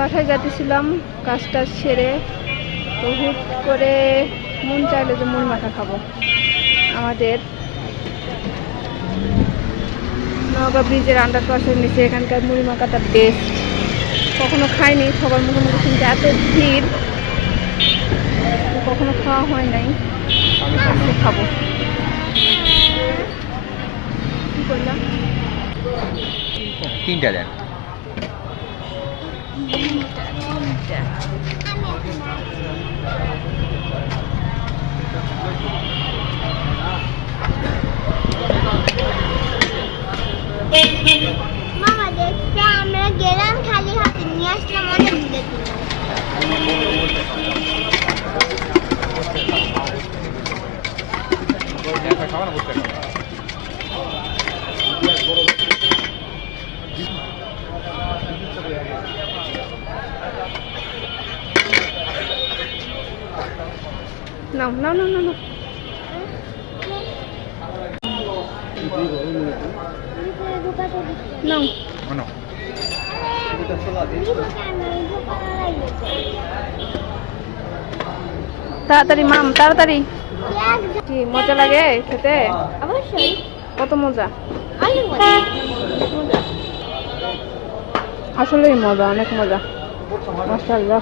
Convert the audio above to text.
বাসায় যাচ্ছিলাম কাজটা সেরে, তো হুট করে মন চাইলো যে মুড়ি মাখা খাবো। আমাদের নওগাঁ ব্রিজের আন্ডারপাসের নিচে এখানকার মুড়ি মাখাটা বেস্ট। কখনো খাইনি, সবার মুখে মুখে শুনতে এত ভিড়, কখনো খাওয়া হয় নাই, আজকে খাবো। কি করলাম? তিনটা দেন। মামা দেখতে আমরা গেলাম, খালি হাতে নিয়ে আসলাম অনেক দূরে নাও নাও নাও নাও নাও। নাও তাড়াতাড়ি মাম, তাড়াতাড়ি। কি মজা লাগে খেতে? অবশ্যই কত মজা! অনেক মজা। আসলেই মজা, অনেক মজা, মাশাআল্লাহ।